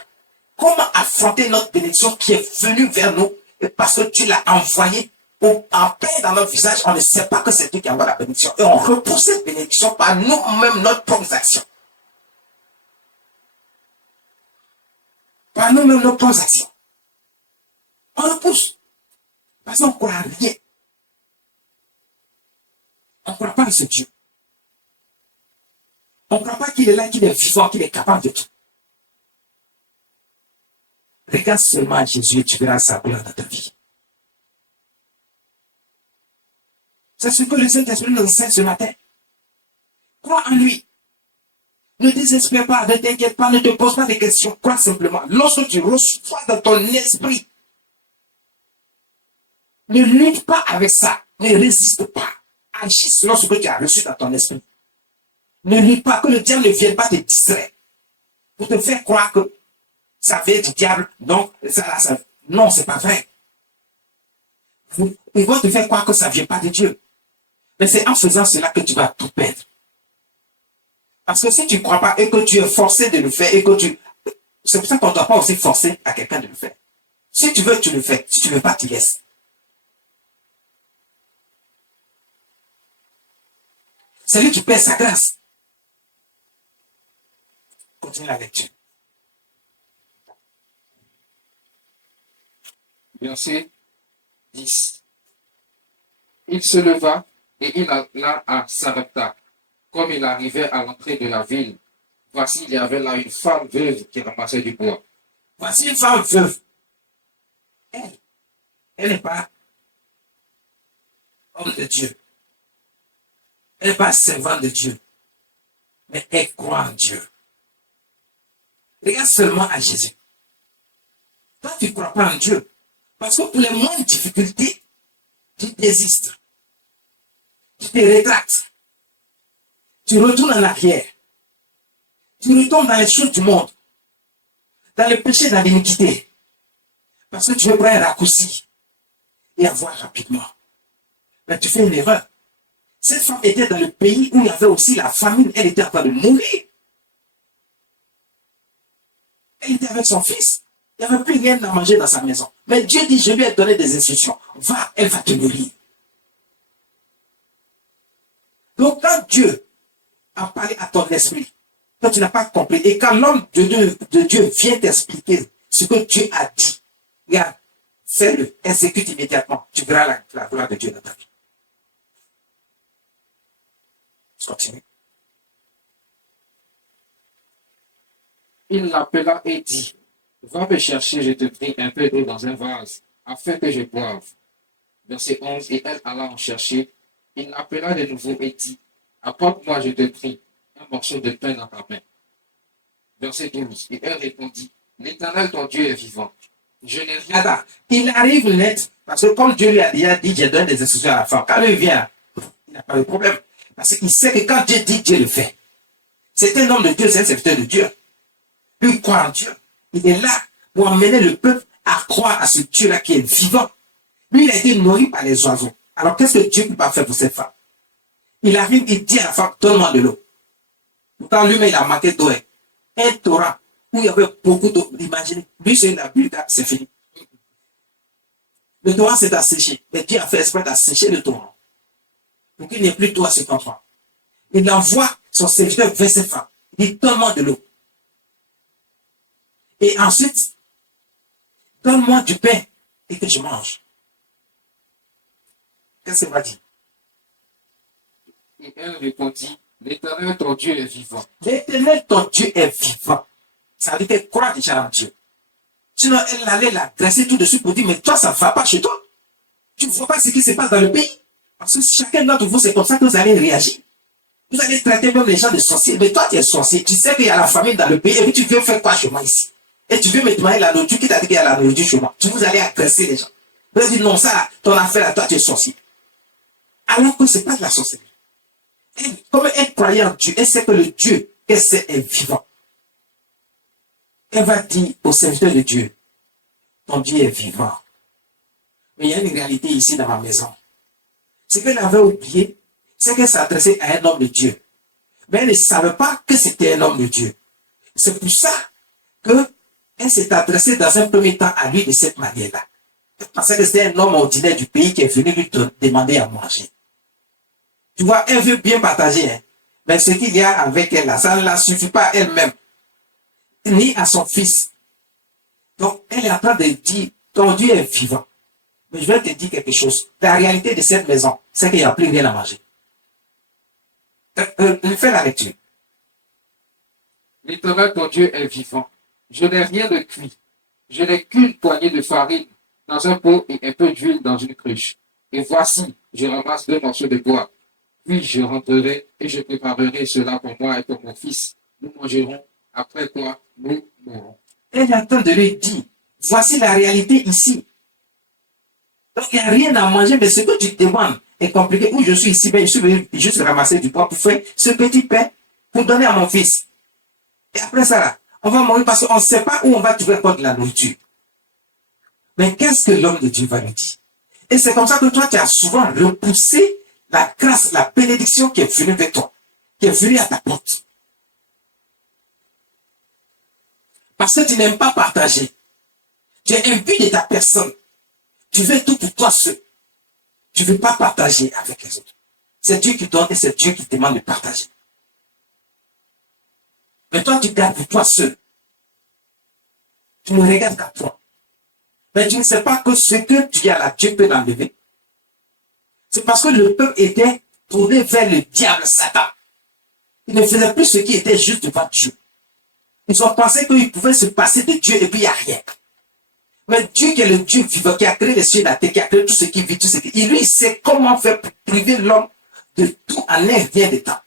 comment affronter notre bénédiction qui est venue vers nous et parce que tu l'as envoyée en paix dans notre visage, on ne sait pas que c'est Dieu qui envoie la bénédiction. Et on repousse cette bénédiction par nous-mêmes, notre propre action. Par nous-mêmes, nos propres actions. On repousse. Parce qu'on ne croit à rien. On ne croit pas à ce Dieu. On ne croit pas qu'il est là, qu'il est vivant, qu'il est capable de tout. Regarde seulement à Jésus et tu verras sa gloire dans ta vie. C'est ce que le Saint-Esprit nous enseigne ce matin. Crois en lui. Ne désespère pas, ne t'inquiète pas, ne te pose pas de questions. Crois simplement. Lorsque tu reçois dans ton esprit, ne lutte pas avec ça. Ne résiste pas. Agis selon ce que tu as reçu dans ton esprit. Ne lutte pas, que le diable ne vienne pas te distraire. Pour te faire croire que ça vient du diable. Donc, non, c'est pas vrai. Ils vont te faire croire que ça ne vient pas de Dieu. Mais c'est en faisant cela que tu vas tout perdre. Parce que si tu ne crois pas et que tu es forcé de le faire et que tu... C'est pour ça qu'on ne doit pas aussi forcer à quelqu'un de le faire. Si tu veux, tu le fais. Si tu ne veux pas, tu laisses. C'est lui qui perd sa grâce. Continue la lecture. Verset 10. Il se leva et il alla à Sarepta. Comme il arrivait à l'entrée de la ville, voici, il y avait là une femme veuve qui ramassait du bois. Voici une femme veuve. Elle n'est pas homme de Dieu. Elle n'est pas servante de Dieu. Mais elle croit en Dieu. Regarde seulement à Jésus. Toi, tu ne crois pas en Dieu. Parce que pour les moindres difficultés, tu désistes. Tu te rétractes. Tu retournes en arrière. Tu retournes dans les choses du monde. Dans le péché, dans l'iniquité. Parce que tu veux prendre un raccourci. Et avoir rapidement. Mais tu fais une erreur. Cette femme était dans le pays où il y avait aussi la famine. Elle était en train de mourir. Elle était avec son fils. Il n'y avait plus rien à manger dans sa maison. Mais Dieu dit, je lui ai donné des instructions. Va, elle va te nourrir. Donc quand Dieu a parlé à ton esprit, quand tu n'as pas compris, et quand l'homme de Dieu vient t'expliquer ce que Dieu a dit, regarde, fais-le, exécute immédiatement. Tu verras la gloire de Dieu dans ta vie. Je continue. Il l'appela et dit, va me chercher, je te prie, un peu d'eau dans un vase, afin que je boive. Verset 11, et elle alla en chercher. Il l'appela de nouveau et dit, apporte-moi, je te prie, un morceau de pain dans ta main. Verset 12, et elle répondit, l'Éternel, ton Dieu est vivant. Je n'ai rien. Attends, il arrive net, parce que comme Dieu lui a déjà dit, je donne des instructions à la femme. Quand il vient, il n'a pas de problème. Parce qu'il sait que quand Dieu dit, Dieu le fait. C'est un homme de Dieu, c'est un serviteur de Dieu. Lui, il croit en Dieu. Il est là pour emmener le peuple à croire à ce Dieu-là qui est vivant. Lui, il a été nourri par les oiseaux. Alors, qu'est-ce que Dieu ne peut pas faire pour cette femme? Il arrive, il dit à la femme, donne-moi de l'eau. Pourtant, lui-même, il a manqué d'eau. Un torrent où il y avait beaucoup d'eau. Imaginez, lui, c'est la bulle, c'est fini. Le torrent s'est asséché. Mais Dieu a fait exprès d'assécher le torrent. Pour qu'il n'y ait plus d'eau à cet enfant. Il envoie son serviteur vers cette femme. Il dit, donne-moi de l'eau. Et ensuite, donne-moi du pain et que je mange. Qu'est-ce qu'elle va dire? Et elle répondit, l'Éternel ton Dieu est vivant. L'Éternel, ton Dieu est vivant. Ça veut dire qu'elle croit déjà en Dieu. Sinon, elle allait l'adresser tout de suite pour dire, mais toi, ça ne va pas chez toi. Tu ne vois pas ce qui se passe dans le pays. Parce que chacun d'entre vous, c'est comme ça que vous allez réagir. Vous allez traiter même les gens de sorciers. Mais toi, tu es sorcier. Tu sais qu'il y a la famine dans le pays. Et puis tu veux faire quoi chez moi ici? Et tu veux me demander la nourriture qui t'a dit qu'il y a la nourriture chez moi. Vous allez agresser les gens. Vous allez dire, non, ça, ton affaire à toi, tu es sorcier. Alors que ce n'est pas de la sorcellerie. Comme elle croyait en Dieu, elle sait que le Dieu qu'elle sait est vivant. Elle va dire au serviteur de Dieu, ton Dieu est vivant. Mais il y a une réalité ici dans ma maison. Ce qu'elle avait oublié, c'est qu'elle s'adressait à un homme de Dieu. Mais elle ne savait pas que c'était un homme de Dieu. C'est pour ça qu'elle s'est adressée dans un premier temps à lui de cette manière-là. Elle pensait que c'était un homme ordinaire du pays qui est venu lui demander à manger. Tu vois, elle veut bien partager, hein. Mais ce qu'il y a avec elle là, ça ne la suffit pas elle-même, ni à son fils. Donc, elle est en train de dire, ton Dieu est vivant. Mais je vais te dire quelque chose. La réalité de cette maison, c'est qu'il n'y a plus rien à manger. Fais la lecture. L'Éternel ton Dieu est vivant. Je n'ai rien de cuit. Je n'ai qu'une poignée de farine dans un pot et un peu d'huile dans une cruche. Et voici, je ramasse 2 morceaux de bois. Puis je rentrerai et je préparerai cela pour moi et pour mon fils. Nous mangerons, après quoi nous mourrons. Elle est en train de lui dire, voici la réalité ici. Donc il n'y a rien à manger, mais ce que tu te demandes est compliqué. Où je suis ici, ben, je suis venu juste ramasser du bois pour faire ce petit pain pour donner à mon fils. Et après ça, là, on va mourir parce qu'on ne sait pas où on va trouver encore de la nourriture. Mais qu'est-ce que l'homme de Dieu va lui dire? Et c'est comme ça que toi, tu as souvent repoussé la grâce, la bénédiction qui est venue vers toi, qui est venue à ta porte. Parce que tu n'aimes pas partager. Tu es imbu de ta personne. Tu veux tout pour toi seul. Tu ne veux pas partager avec les autres. C'est Dieu qui donne et c'est Dieu qui te demande de partager. Mais toi, tu gardes pour toi seul. Tu ne regardes qu'à toi. Mais tu ne sais pas que ce que tu as là, Dieu peut l'enlever. C'est parce que le peuple était tourné vers le diable, Satan. Il ne faisait plus ce qui était juste devant Dieu. Ils ont pensé qu'ils pouvaient se passer de Dieu et puis il n'y a rien. Mais Dieu qui est le Dieu vivant, qui a créé les cieux et la terre, qui a créé tout ce qui vit, tout ce qui... Et lui, il sait comment faire pour priver l'homme de tout en un rien de temps.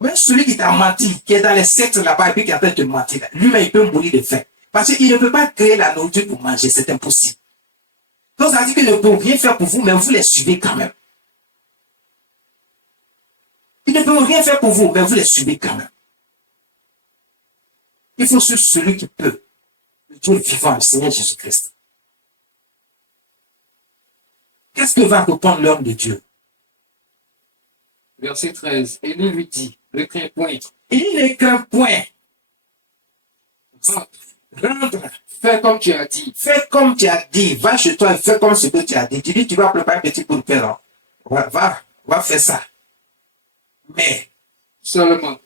Même celui qui t'a menti, qui est dans les sectes là-bas et puis qui est en train de te mentir, lui-même, il peut mourir de faim. Parce qu'il ne peut pas créer la nourriture pour manger, c'est impossible. Donc ça veut dire qu'il ne peut rien faire pour vous, mais vous les suivez quand même. Il ne peut rien faire pour vous, mais vous les suivez quand même. Il faut suivre celui qui peut. Le Dieu vivant, le Seigneur Jésus-Christ. Qu'est-ce que va répondre l'homme de Dieu? Verset 13. Élie lui dit, ne crains point. Il ne craint point. Rentre. Fais comme tu as dit. Fais comme tu as dit. Va chez toi et fais comme ce que tu as dit. Tu dis, tu vas préparer un petit bout de pain. Va faire ça. Mais, Seulement,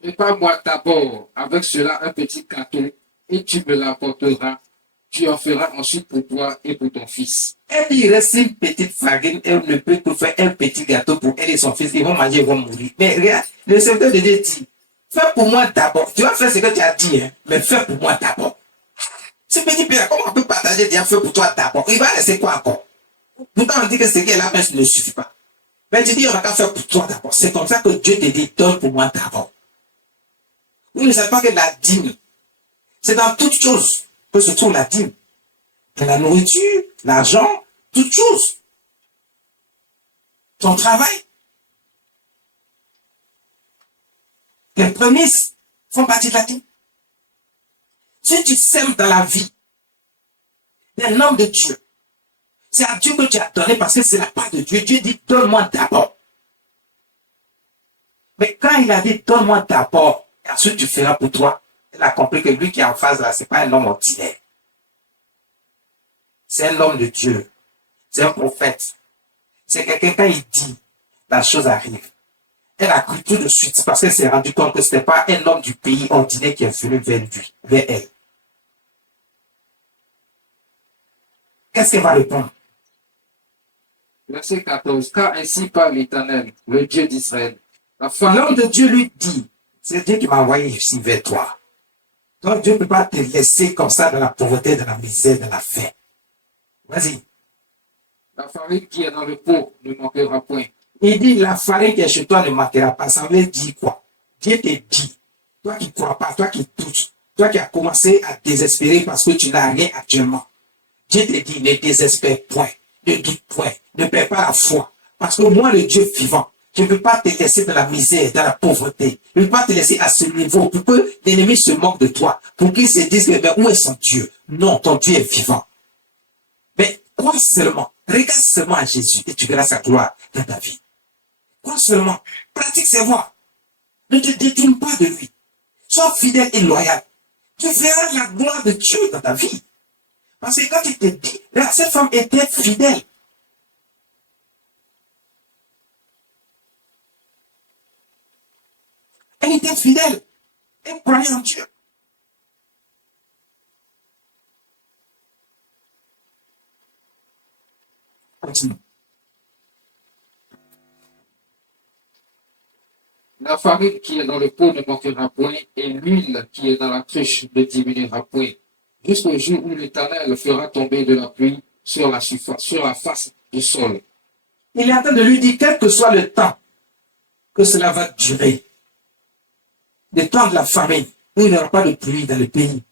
prépare-moi d'abord avec cela un petit gâteau et tu me l'apporteras. Tu en feras ensuite pour toi et pour ton fils. elle dit, il reste une petite farine, elle ne peut que faire un petit gâteau pour elle et son fils. Ils vont manger, ils vont mourir. Mais regarde, le serviteur de Dieu dit, fais pour moi d'abord. Tu vas faire ce que tu as dit, hein, mais fais pour moi d'abord. Ce petit peu, comment on peut partager dire fais pour toi d'abord? Il va rester quoi encore? Pourtant, on dit que ce qu'elle a fait ne suffit pas. Mais tu dis, on n'a qu'à faire pour toi d'abord. C'est comme ça que Dieu te dit, donne pour moi d'abord. Vous ne savez pas que la dîme, c'est dans toutes choses que se trouve la dîme. Dans la nourriture, l'argent, toutes choses. Ton travail. Les prémices font partie de la dîme. Si tu sèmes dans la vie d'un homme de Dieu, c'est à Dieu que tu as donné parce que c'est la part de Dieu. Dieu dit, donne-moi d'abord. Mais quand il a dit, donne-moi d'abord, et ensuite tu feras pour toi, il a compris que lui qui est en face là, c'est pas un homme ordinaire. C'est un homme de Dieu. C'est un prophète. C'est quelqu'un, quand il dit, la chose arrive. Elle a cru tout de suite parce qu'elle s'est rendue compte que ce n'était pas un homme du pays ordinaire qui est venu vers lui, vers elle. qu'est-ce qu'elle va répondre? Verset 14. Car ainsi parle l'Éternel, le Dieu d'Israël. L'homme de Dieu lui dit, c'est Dieu qui m'a envoyé ici vers toi. Donc Dieu ne peut pas te laisser comme ça dans la pauvreté, dans la misère, dans la faim. Vas-y. La farine qui est dans le pot ne manquera point. Il dit, la farine qui est chez toi ne manquera pas. Ça veut dire quoi? Dieu te dit, toi qui ne crois pas, toi qui doutes, toi qui as commencé à désespérer parce que tu n'as rien actuellement. Dieu te dit, ne désespère point, ne doute point, ne perds pas la foi. Parce que moi, le Dieu vivant, je ne peux pas te laisser dans la misère, dans la pauvreté. Je ne peux pas te laisser à ce niveau pour que l'ennemi se moque de toi, pour qu'il se dise, mais où est son Dieu? Non, ton Dieu est vivant. Mais crois seulement, regarde seulement à Jésus et tu verras sa gloire dans ta vie. Crois seulement, pratique ses voies. Ne te détourne pas de lui. Sois fidèle et loyal. Tu verras la gloire de Dieu dans ta vie. Parce que quand il te dit, cette femme était fidèle. Elle était fidèle. Elle croyait en Dieu. Continue. La farine qui est dans le pot ne manquera point, et l'huile qui est dans la cruche ne diminuera point, jusqu'au jour où l'Éternel fera tomber de la pluie sur la face du sol. Il est en train de lui dire, quel que soit le temps que cela va durer, le temps de la famine, où il n'y aura pas de pluie dans le pays,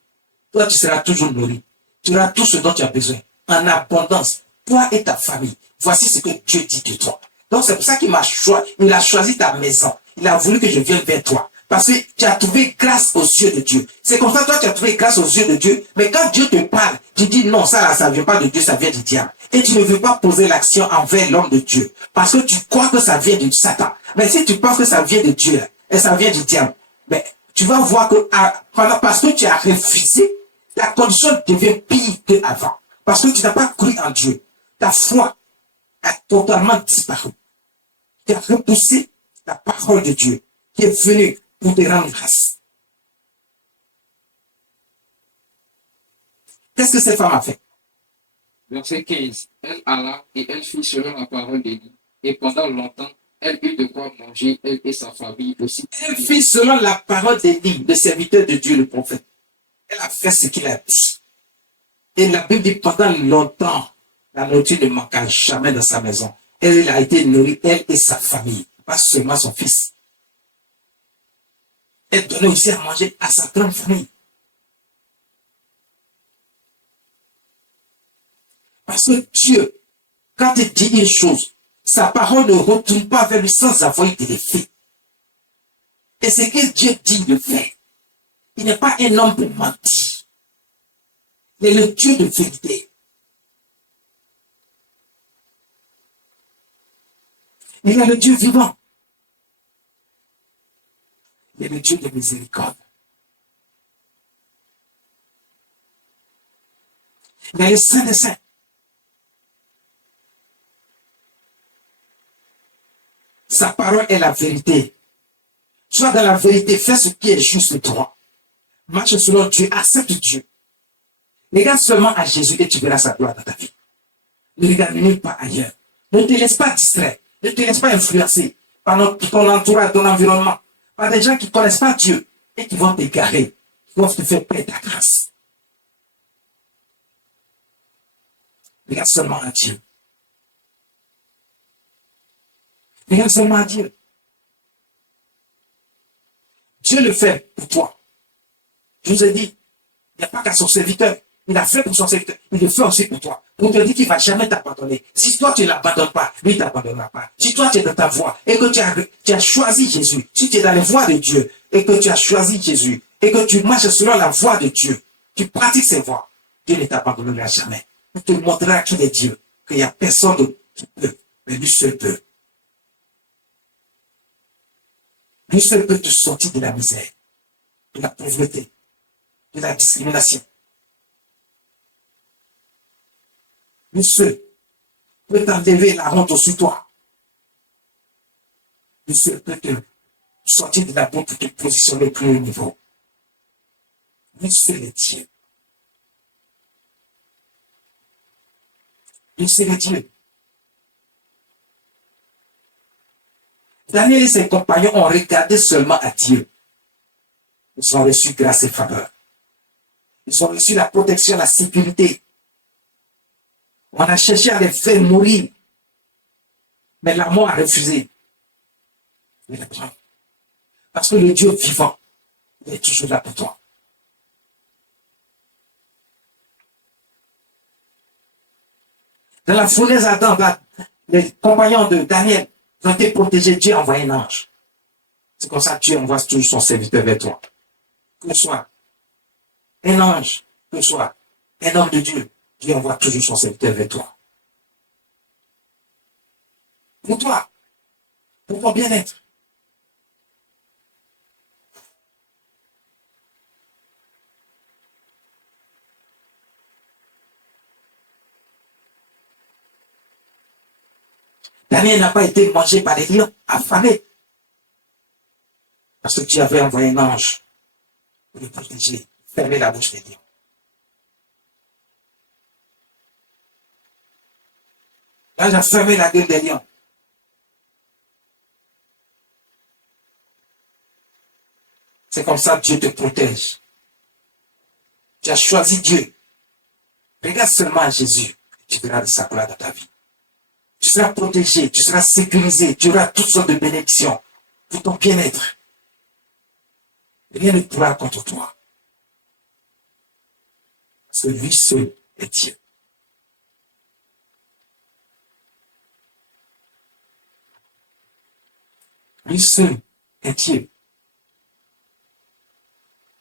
toi tu seras toujours nourri. Tu auras tout ce dont tu as besoin, en abondance, toi et ta famille. Voici ce que Dieu dit de toi. Donc c'est pour ça qu'il m'a choisi, il a choisi ta maison. Il a voulu que je vienne vers toi. Parce que tu as trouvé grâce aux yeux de Dieu. C'est comme ça, toi, tu as trouvé grâce aux yeux de Dieu. Mais quand Dieu te parle, tu dis non, ça là, ça ne vient pas de Dieu, ça vient du diable. Et tu ne veux pas poser l'action envers l'homme de Dieu. Parce que tu crois que ça vient de Satan. Mais si tu penses que ça vient de Dieu, et ça vient du diable, mais tu vas voir que parce que tu as refusé, la condition devient pire qu'avant. Parce que tu n'as pas cru en Dieu. Ta foi a totalement disparu. Tu as repoussé la parole de Dieu qui est venue pour te rendre grâce. Qu'est-ce que cette femme a fait? Verset 15. Elle alla et elle fit selon la parole d'Élie. Et pendant longtemps, elle eut de quoi manger, elle et sa famille aussi. Elle fit selon la parole d'Élie, le serviteur de Dieu, le prophète. Elle a fait ce qu'il a dit. Et la Bible dit pendant longtemps, la nourriture ne manqua jamais dans sa maison. Elle a été nourrie, elle et sa famille, pas seulement son fils. Elle donnait aussi à manger à sa grande famille. Parce que Dieu, quand il dit une chose, sa parole ne retourne pas vers lui sans avoir été fait. Et ce que Dieu dit le fait. Il n'est pas un homme pour mentir. Il est le Dieu de vérité. Il est le Dieu vivant. Il est le Dieu de miséricorde. Il est le Saint des Saints. Sa parole est la vérité. Sois dans la vérité, fais ce qui est juste droit. Marche selon Dieu, accepte Dieu. Regarde seulement à Jésus et tu verras sa gloire dans ta vie. Ne regarde nulle part ailleurs. Ne te laisse pas distraire. Ne te laisse pas influencer par ton entourage, ton environnement, par des gens qui ne connaissent pas Dieu et qui vont t'égarer, qui vont te faire perdre ta grâce. Regarde seulement à Dieu. Regarde seulement à Dieu. Dieu le fait pour toi. Je vous ai dit, il n'y a pas qu'à son serviteur. Il a fait pour son serviteur. Il le fait aussi pour toi. Pour te dire qu'il ne va jamais t'abandonner. Si toi, tu ne l'abandonnes pas, lui ne t'abandonnera pas. Si toi, tu es dans ta voie et que tu as choisi Jésus, si tu es dans les voies de Dieu et que tu as choisi Jésus et que tu marches selon la voie de Dieu, tu pratiques ses voies, Dieu ne t'abandonnera jamais. Il te montrera qu'il est Dieu, qu'il n'y a personne qui peut, mais lui seul peut. Lui seul peut te sortir de la misère, de la pauvreté, de la discrimination. Lui seul peut t'enlever la honte sur toi. Lui seul peut te sortir de la boue pour te positionner au plus haut niveau. Lui seul est Dieu. Dieu serait Dieu. Daniel et ses compagnons ont regardé seulement à Dieu. Ils ont reçu grâce et faveur. Ils ont reçu la protection, la sécurité. On a cherché à les faire mourir. Mais la mort a refusé de les prendre. Parce que le Dieu vivant, il est toujours là pour toi. Dans la fournaise ardente, les compagnons de Daniel ont été protégés. Dieu a envoyé un ange. C'est comme ça que Dieu envoie toujours son serviteur vers toi. Que ce soit un ange, que ce soit un homme de Dieu, Dieu envoie toujours son serviteur vers toi. Pour toi, pour ton bien-être. Daniel n'a pas été mangé par les lions, affamé. Parce que Dieu avait envoyé un ange pour le protéger, fermer la bouche des lions. L'ange a fermé la gueule des lions. C'est comme ça que Dieu te protège. Tu as choisi Dieu. Regarde seulement à Jésus. Tu verras de sa gloire dans ta vie. Tu seras protégé, tu seras sécurisé, tu auras toutes sortes de bénédictions pour ton bien-être. Rien ne pourra contre toi. Parce que lui seul est Dieu. Lui seul est Dieu.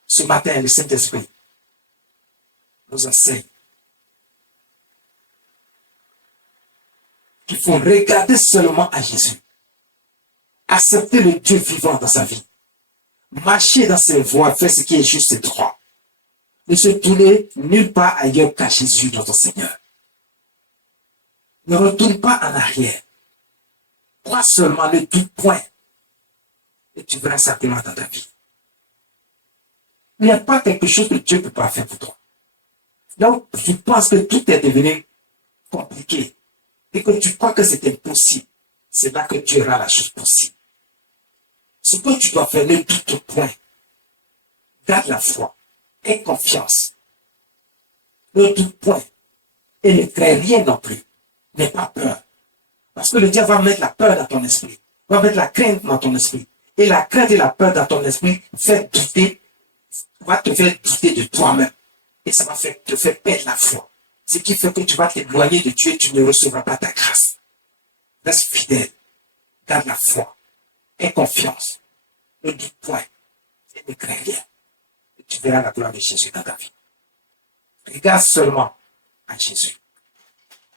Ce matin, le Saint-Esprit nous enseigne qu'il faut regarder seulement à Jésus. Accepter le Dieu vivant dans sa vie. Marcher dans ses voies, faire ce qui est juste et droit. Ne se tourner nulle part ailleurs qu'à Jésus, notre Seigneur. Ne retourne pas en arrière. Crois seulement, ne doute point. Et tu verras sa gloire dans ta vie. Il n'y a pas quelque chose que Dieu ne peut pas faire pour toi. Donc, tu penses que tout est devenu compliqué et que tu crois que c'est impossible. C'est là que Dieu aura la chose possible. Ce que tu dois faire, ne doute point. Garde la foi. Aie confiance. Ne doute point. Et ne crains rien non plus. N'aie pas peur. Parce que le diable va mettre la peur dans ton esprit. Va mettre la crainte dans ton esprit. Et la crainte et la peur dans ton esprit va te faire douter de toi-même. Et ça va te faire perdre la foi. Ce qui fait que tu vas t'éloigner de Dieu et tu ne recevras pas ta grâce. Reste fidèle. Garde la foi. Aie confiance. Ne doute point. Et ne crains rien. Et tu verras la gloire de Jésus dans ta vie. Regarde seulement à Jésus.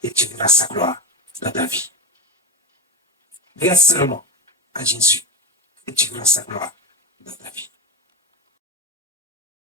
Et tu verras sa gloire dans ta vie. Regarde seulement à Jésus. Et tu verras sa gloire dans ta vie.